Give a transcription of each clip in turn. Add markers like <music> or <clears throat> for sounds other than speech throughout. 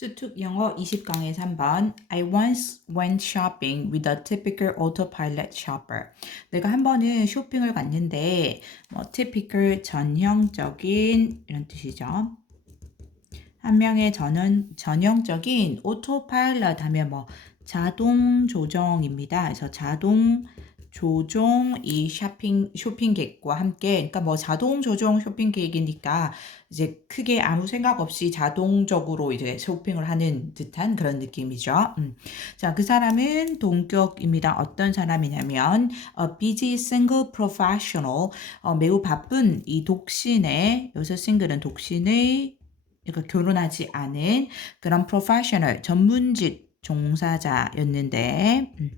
수특 영어 20강의 3번 I once went shopping with a typical autopilot shopper. 내가 한 번은 쇼핑을 갔는데 뭐 typical 전형적인 이런 뜻이죠. 한 명의 전원, 전형적인 오토파일럿 하면 뭐 자동 조정입니다. 그래서 자동 조종 이 쇼핑 쇼핑 계획과 함께 그러니까 뭐 자동 조종 쇼핑 계획이니까 이제 크게 아무 생각 없이 자동적으로 이제 쇼핑을 하는 듯한 그런 느낌이죠. 음. 자, 그 사람은 동격입니다. 어떤 사람이냐면 a busy single professional 어, 매우 바쁜 이 독신의 여기서 싱글은 독신의 그러니까 결혼하지 않은 그런 프로페셔널 전문직 종사자였는데 음.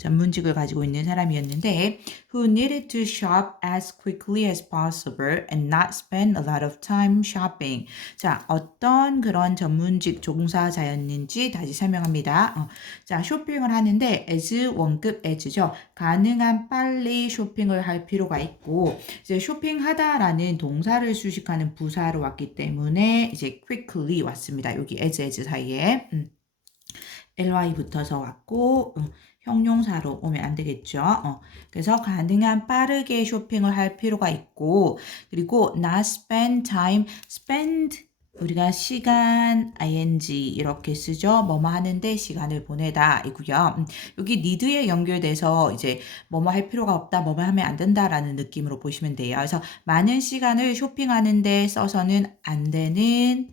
전문직을 가지고 있는 사람이었는데 who needed to shop as quickly as possible and not spend a lot of time shopping. 자, 어떤 그런 전문직 종사자였는지 다시 설명합니다. 어, 자, 쇼핑을 하는데 as 원급 as죠. 가능한 빨리 쇼핑을 할 필요가 있고 이제 쇼핑하다라는 동사를 수식하는 부사로 왔기 때문에 이제 quickly 왔습니다. 여기 as as 사이에 음. ly 붙어서 왔고 음. 형용사로 오면 안 되겠죠. 어, 그래서 가능한 빠르게 쇼핑을 할 필요가 있고 그리고 not spend time, spend 우리가 시간 ing 이렇게 쓰죠. 뭐뭐 하는데 시간을 보내다 이고요. 음, 여기 need에 연결돼서 이제 뭐뭐 할 필요가 없다, 뭐뭐 하면 안 된다라는 느낌으로 보시면 돼요. 그래서 많은 시간을 쇼핑하는데 써서는 안 되는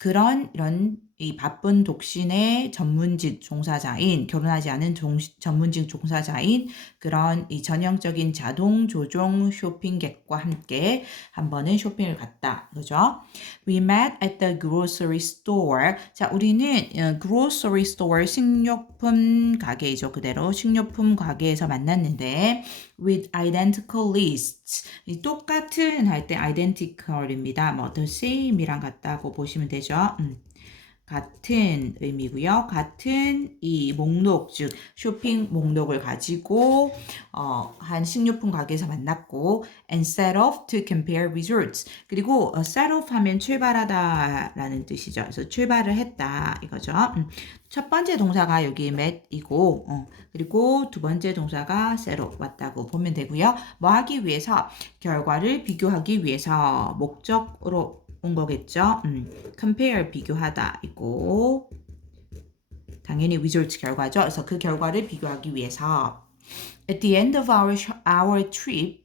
그런 이런 이 바쁜 독신의 전문직 종사자인 결혼하지 않은 종, 전문직 종사자인 그런 이 전형적인 자동 조종 쇼핑객과 함께 한 번은 쇼핑을 갔다. 그죠? We met at the grocery store. 자, 우리는 어, grocery store 식료품 가게이죠. 그대로 식료품 가게에서 만났는데 with identical lists. 똑같은 할 때 identical입니다. 뭐 the same이랑 같다고 보시면 되죠. 음. 같은 의미고요. 같은 이 목록 즉 쇼핑 목록을 가지고 어, 한 식료품 가게에서 만났고 and set off to compare results 그리고 어, set off 하면 출발하다라는 뜻이죠. 그래서 출발을 했다 이거죠. 음. 첫 번째 동사가 여기 met이고 어, 그리고 두 번째 동사가 set off 왔다고 보면 되고요. 뭐 하기 위해서 결과를 비교하기 위해서 목적으로 온 거겠죠. 음, compare 비교하다 있고 당연히 result 결과죠. 그래서 그 결과를 비교하기 위해서 at the end of our our trip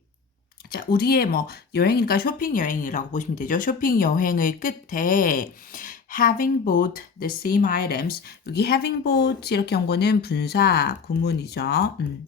자, 우리의 뭐 여행이니까 쇼핑 여행이라고 보시면 되죠. 쇼핑 여행의 끝에 having bought the same items 여기 having bought 이렇게 온 거는 분사 구문이죠. 음.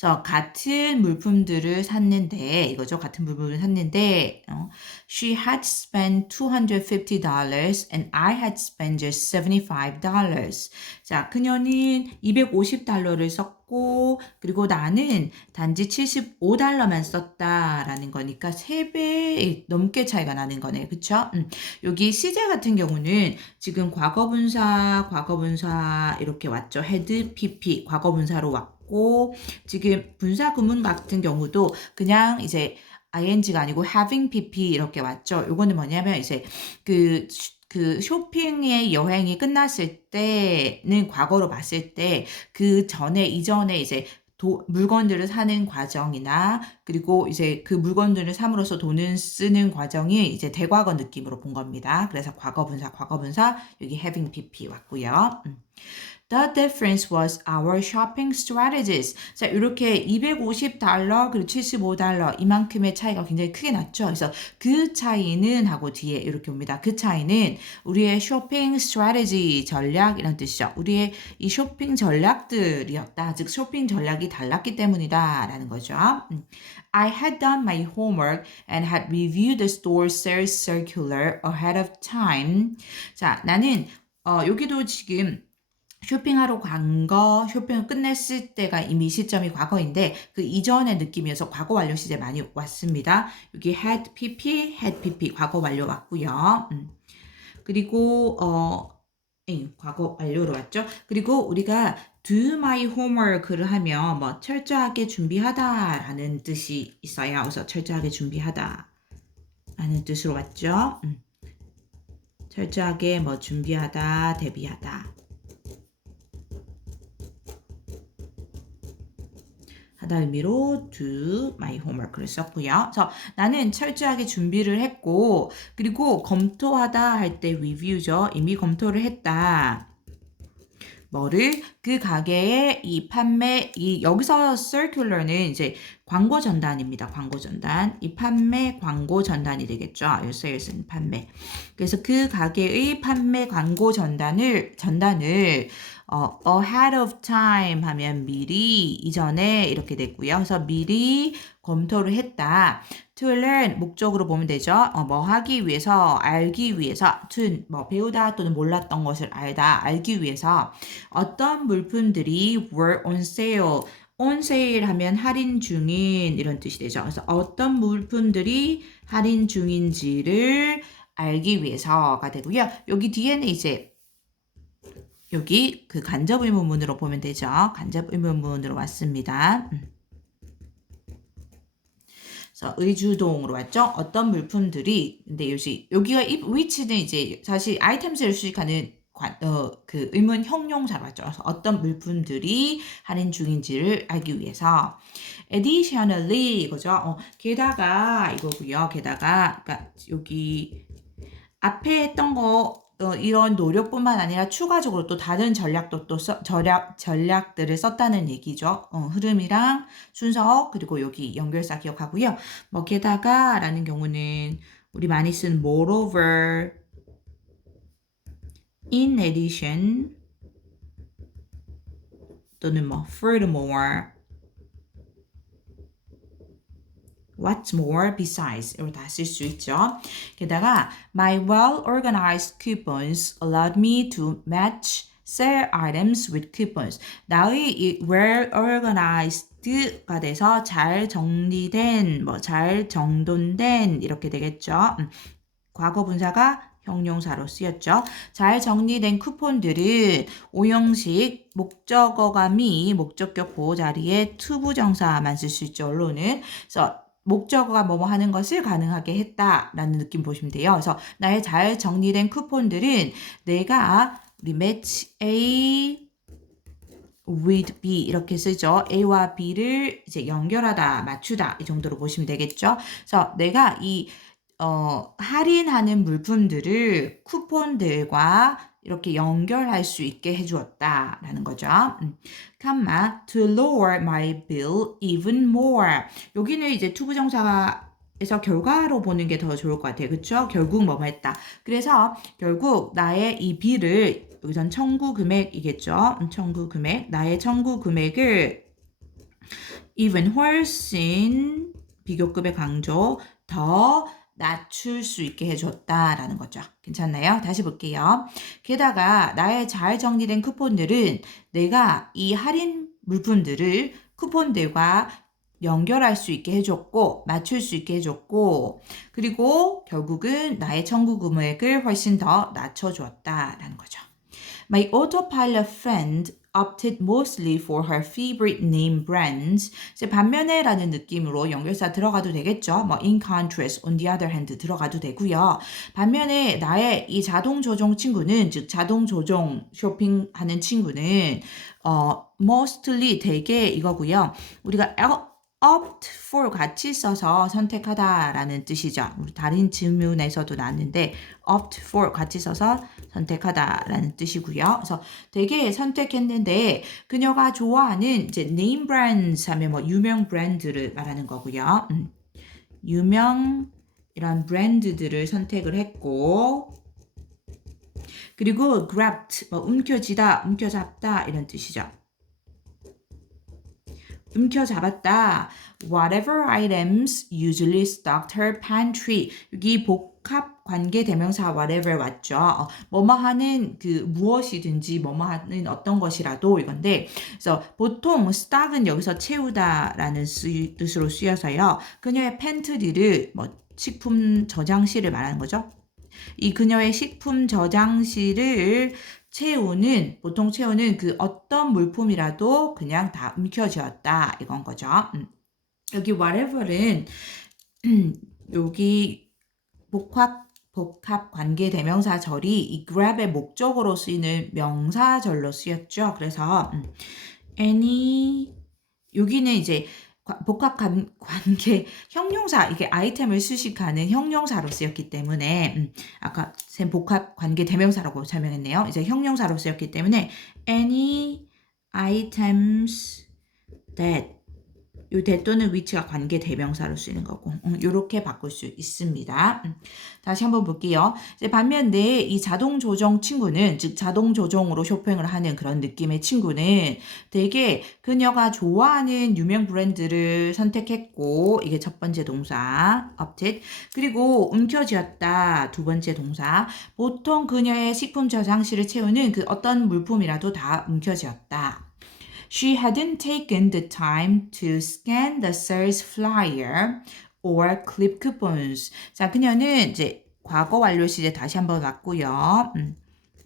그래서 같은 물품들을 샀는데 이거죠. 같은 물품을 샀는데 어, she had spent $250 and I had spent just $75. 자, 그녀는 250 달러를 썼고 그리고 나는 단지 75달러만 썼다라는 거니까 3배 넘게 차이가 나는 거네요. 그쵸? 음. 여기 시제 같은 경우는 지금 과거분사, 과거분사 이렇게 왔죠. had, pp, 과거분사로 왔고 있고 지금 분사 구문 같은 경우도 그냥 이제 ing가 아니고 having pp 이렇게 왔죠. 요거는 뭐냐면 이제 그, 그 쇼핑의 여행이 끝났을 때는 과거로 봤을 때 그 전에 이전에 이제 도, 물건들을 사는 과정이나 그리고 이제 그 물건들을 삼으로써 돈을 쓰는 과정이 이제 대과거 느낌으로 본 겁니다. 그래서 과거 분사, 과거 분사 여기 having pp 왔고요. 음. The difference was our shopping strategies. 자, 이렇게 250달러 그리고 75달러 이만큼의 차이가 굉장히 크게 났죠. 그래서 그 차이는 하고 뒤에 이렇게 옵니다. 그 차이는 우리의 쇼핑 strategy 전략 이런 뜻이죠. 우리의 이 쇼핑 전략들이었다. 즉 쇼핑 전략이 달랐기 때문이다라는 거죠. I had done my homework and had reviewed the store sales circular ahead of time. 자, 나는 어, 여기도 지금 쇼핑하러 간 거, 쇼핑을 끝냈을 때가 이미 시점이 과거인데 그 이전의 느낌이어서 과거 완료 시제 많이 왔습니다. 여기 had pp, had pp 과거 완료 왔고요. 음. 그리고 어 예, 과거 완료로 왔죠. 그리고 우리가 do my homework를 하면 뭐 철저하게 준비하다라는 뜻이 있어요. 그래서 철저하게 준비하다 라는 뜻으로 왔죠. 음. 철저하게 뭐 준비하다, 대비하다. 하다 의미로 do my homework를 썼고요. 그래서 나는 철저하게 준비를 했고 그리고 검토하다 할 때 review죠. 이미 검토를 했다. 뭐를 그 가게의 이 판매 이 여기서 circular는 이제 광고 전단입니다. 광고 전단. 이 판매 광고 전단이 되겠죠. 이 sales는 판매. 그래서 그 가게의 판매 광고 전단을 전단을 어, ahead of time 하면 미리 이전에 이렇게 됐고요. 그래서 미리 검토를 했다. to learn 목적으로 보면 되죠. 어, 뭐 하기 위해서, 알기 위해서, to 뭐 배우다 또는 몰랐던 것을 알다, 알기 위해서 어떤 물품들이 were on sale. On sale 하면 할인 중인 이런 뜻이 되죠. 그래서 어떤 물품들이 할인 중인지를 알기 위해서가 되고요. 여기 뒤에는 이제 여기 그 간접 의문문으로 보면 되죠. 간접 의문문으로 왔습니다. 음. 그래서 의주동으로 왔죠. 어떤 물품들이 근데 여기 여기가 이 which는 이제 사실 아이템스를 수식하는 관, 어, 그 의문 형용사로. 그래서 어떤 물품들이 할인 중인지를 알기 위해서 additionally 이거죠. 어, 게다가 이거고요. 게다가 그러니까 여기 앞에 했던 거 어, 이런 노력뿐만 아니라 추가적으로 또 다른 전략도 또 써, 전략 전략들을 썼다는 얘기죠. 어, 흐름이랑 순서 그리고 여기 연결사 기억하고요. 뭐 게다가라는 경우는 우리 많이 쓴 moreover, in addition 또는 뭐 furthermore What's more besides 이걸 다 쓸 수 있죠. 게다가 my well-organized coupons allowed me to match sale items with coupons. 나의 이 well-organized가 돼서 잘 정리된, 뭐 잘 정돈된 이렇게 되겠죠. 음, 과거 분사가 형용사로 쓰였죠. 잘 정리된 쿠폰들은 오형식 목적어감이 목적격 보호 자리에 투부 정사만 쓸 수 있죠. 언론은. 그래서 목적어가 뭐뭐 하는 것을 가능하게 했다라는 느낌 보시면 돼요. 그래서 나의 잘 정리된 쿠폰들은 내가 우리 match A with B 이렇게 쓰죠. A와 B를 이제 연결하다, 맞추다 이 정도로 보시면 되겠죠. 그래서 내가 이 어, 할인하는 물품들을 쿠폰들과 이렇게 연결할 수 있게 해주었다라는 거죠. 음. 칸마 to lower my bill even more. 여기는 이제 투부정사가 에서 결과로 보는 게 더 좋을 것 같아요. 그쵸? 결국 뭐뭐 했다. 그래서 결국 나의 이 비를 여기선 청구 금액이겠죠. 음, 청구 금액. 나의 청구 금액을 even 훨씬 비교급의 강조 더 낮출 수 있게 해줬다라는 거죠. 괜찮나요? 다시 볼게요. 게다가 나의 잘 정리된 쿠폰들은 내가 이 할인 물품들을 쿠폰들과 연결할 수 있게 해줬고, 맞출 수 있게 해줬고, 그리고 결국은 나의 청구 금액을 훨씬 더 낮춰주었다라는 거죠. My autopilot friend opted mostly for her favorite name brands. 이제 반면에라는 느낌으로 연결사 들어가도 되겠죠. 뭐 in contrast, on the other hand 들어가도 되고요. 반면에 나의 이 자동 조종 친구는 즉 자동 조종 쇼핑하는 친구는 어 mostly 되게 이거고요. 우리가 opt for 같이 써서 선택하다라는 뜻이죠. 우리 다른 질문에서도 나왔는데 opt for 같이 써서 선택하다라는 뜻이고요. 그래서 되게 선택했는데 그녀가 좋아하는 이제 name brands 하면 뭐 유명 브랜드를 말하는 거고요. 음, 유명 이런 브랜드들을 선택을 했고 그리고 grabbed 뭐 움켜쥐다, 움켜잡다 이런 뜻이죠. 움켜잡았다. Whatever items usually stocked her pantry. 여기 복합 관계 대명사 whatever 왔죠. 어, 뭐뭐 하는 그 무엇이든지 뭐뭐 하는 어떤 것이라도 이건데 그래서 보통 stock은 여기서 채우다라는 쓰, 뜻으로 쓰여서요. 그녀의 팬트리를 뭐 식품 저장실을 말하는 거죠. 이 그녀의 식품 저장실을 채우는 보통 채우는 그 어떤 물품이라도 그냥 다 움켜쥐었다 이건 거죠. 음. 여기 whatever는 음, <clears throat> 여기 복합 복합 관계 대명사 절이 이 grab의 목적으로 쓰이는 명사절로 쓰였죠. 그래서 음, any 여기는 이제 과- 복합 관, 관계 형용사 이게 아이템을 수식하는 형용사로 쓰였기 때문에 음, 아까 쌤 복합 관계 대명사라고 설명했네요. 이제 형용사로 쓰였기 때문에 any items that 요 that 또는 which가 관계 대명사로 쓰이는 거고 이렇게 바꿀 수 있습니다. 음, 다시 한번 볼게요. 반면 내 이 자동 조정 친구는 즉 자동 조정으로 쇼핑을 하는 그런 느낌의 친구는 되게 그녀가 좋아하는 유명 브랜드를 선택했고 이게 첫 번째 동사 opted 그리고 움켜쥐었다 두 번째 동사 보통 그녀의 식품 저장실을 채우는 그 어떤 물품이라도 다 움켜쥐었다. She hadn't taken the time to scan the sales flyer or clip coupons. 자, 그녀는 이제 과거 완료 시제 다시 한번 왔고요. 음.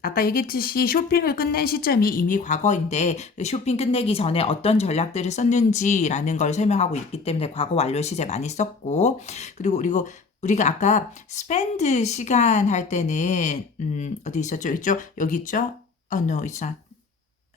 아까 얘기했듯이 쇼핑을 끝낸 시점이 이미 과거인데 그 쇼핑 끝내기 전에 어떤 전략들을 썼는지라는 걸 설명하고 있기 때문에 과거 완료 시제 많이 썼고 그리고 그리고 우리가 아까 spend 시간 할 때는 음, 어디 있었죠? 있죠? 여기 있죠? 어, no, it's not.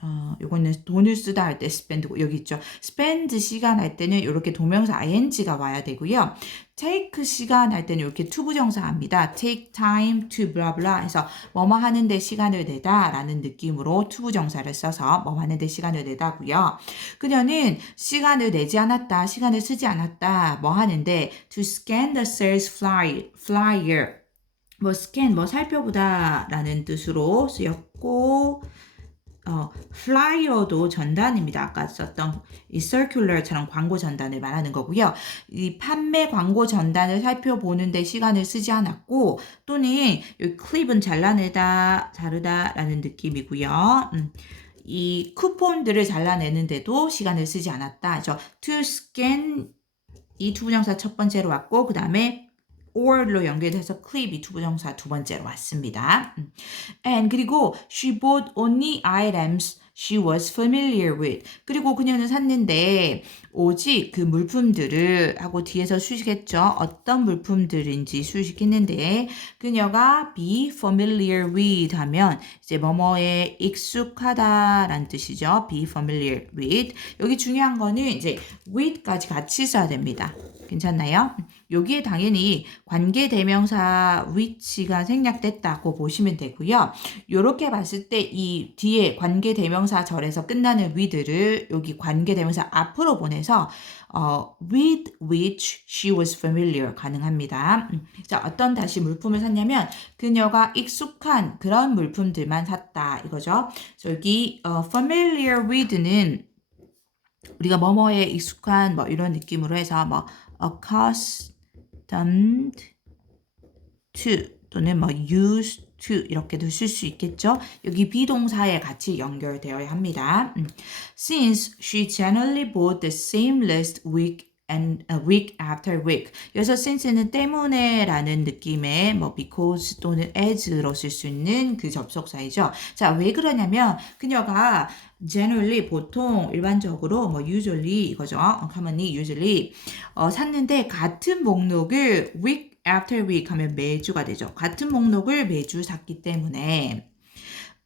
어, 요거는 돈을 쓰다 할 때 spend고 여기 있죠. spend 시간 할 때는 이렇게 동명사 ing가 와야 되고요. take 시간 할 때는 이렇게 투부정사합니다. take time to blah blah 해서 뭐뭐 하는데 시간을 내다라는 느낌으로 투부정사를 써서 뭐 하는데 시간을 내다고요. 그녀는 시간을 내지 않았다, 시간을 쓰지 않았다, 뭐 하는데 to scan the sales flyer, flyer 뭐 스캔, 뭐 살펴보다라는 뜻으로 쓰였고 어, 플라이어도 전단입니다. 아까 썼던 이 circular처럼 광고 전단을 말하는 거고요. 이 판매 광고 전단을 살펴보는데 시간을 쓰지 않았고 또는 이 클립은 잘라내다, 자르다라는 느낌이고요. 음, 이 쿠폰들을 잘라내는데도 시간을 쓰지 않았다. 저 to scan 이 투부정사 첫 번째로 왔고 그 다음에 or로 연결돼서 clip 이 투부정사 두 번째로 왔습니다. 음. And 그리고 she bought only items she was familiar with. 그리고 그녀는 샀는데 오직 그 물품들을 하고 뒤에서 수식했죠. 어떤 물품들인지 수식했는데 그녀가 be familiar with 하면 이제 뭐뭐에 익숙하다라는 뜻이죠. be familiar with. 여기 중요한 거는 이제 with까지 같이 써야 됩니다. 괜찮나요? 여기에 당연히 관계 대명사 위치가 생략됐다고 보시면 되고요. 이렇게 봤을 때 이 뒤에 관계 대명사 절에서 끝나는 with를 여기 관계 대명사 앞으로 보내서 어, with which she was familiar 가능합니다. 음, 자, 어떤 다시 물품을 샀냐면 그녀가 익숙한 그런 물품들만 샀다 이거죠. 여기 어, familiar with는 우리가 뭐뭐에 익숙한 뭐 이런 느낌으로 해서 뭐 accustomed to 또는 뭐 used to 이렇게도 쓸 수 있겠죠. 여기 비동사에 같이 연결되어야 합니다. 음. Since she generally bought the same list week and a week after week. 그래서 since는 때문에라는 느낌의 뭐 because 또는 as로 쓸 수 있는 그 접속사이죠. 자, 왜 그러냐면 그녀가 generally 보통 일반적으로 뭐 usually 이거죠. 어, commonly usually 어, 샀는데 같은 목록을 week after week 하면 매주가 되죠. 같은 목록을 매주 샀기 때문에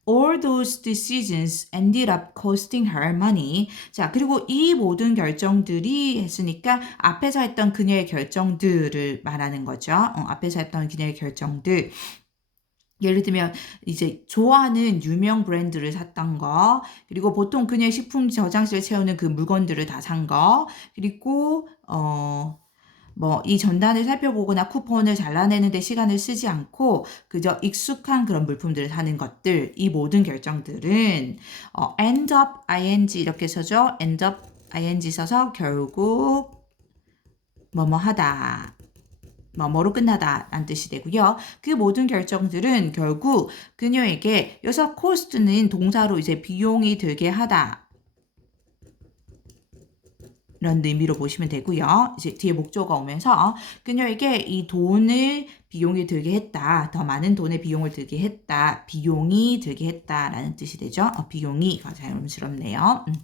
all those decisions ended up costing her money. 자, 그리고 이 모든 결정들이 했으니까 앞에서 했던 그녀의 결정들을 말하는 거죠. 어, 앞에서 했던 그녀의 결정들. 예를 들면 이제 좋아하는 유명 브랜드를 샀던 거, 그리고 보통 그녀의 식품 저장실에 채우는 그 물건들을 다 산 거, 그리고 어 뭐 이 전단을 살펴보거나 쿠폰을 잘라내는데 시간을 쓰지 않고 그저 익숙한 그런 물품들을 사는 것들 이 모든 결정들은 어, end up ing 이렇게 써죠. end up ing 써서 결국 뭐뭐 하다 뭐뭐로 끝나다 라는 뜻이 되고요. 그 모든 결정들은 결국 그녀에게 여기서 cost는 동사로 이제 비용이 들게 하다 이런 의미로 보시면 되고요. 이제 뒤에 목조가 오면서 그녀에게 이 돈을 비용이 들게 했다. 더 많은 돈의 비용을 들게 했다. 비용이 들게 했다라는 뜻이 되죠. 어, 비용이 자연스럽네요. 음.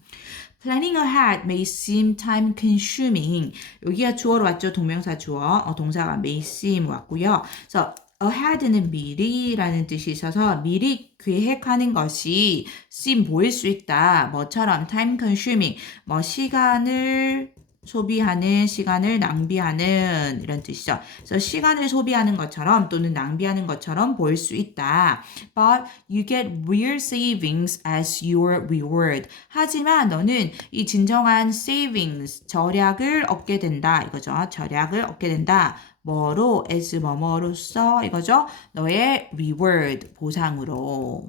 Planning ahead may seem time consuming. 여기가 주어로 왔죠. 동명사 주어. 어, 동사가 may seem 왔고요. 그래서 ahead는 미리라는 뜻이 있어서 미리 계획하는 것이 seem 보일 수 있다. 뭐처럼 time consuming 뭐 시간을 소비하는 시간을 낭비하는 이런 뜻이죠. 그래서 시간을 소비하는 것처럼 또는 낭비하는 것처럼 보일 수 있다. But you get real savings as your reward. 하지만 너는 이 진정한 savings 절약을 얻게 된다. 이거죠. 절약을 얻게 된다. 뭐로 as 뭐뭐로써 이거죠. 너의 reward 보상으로.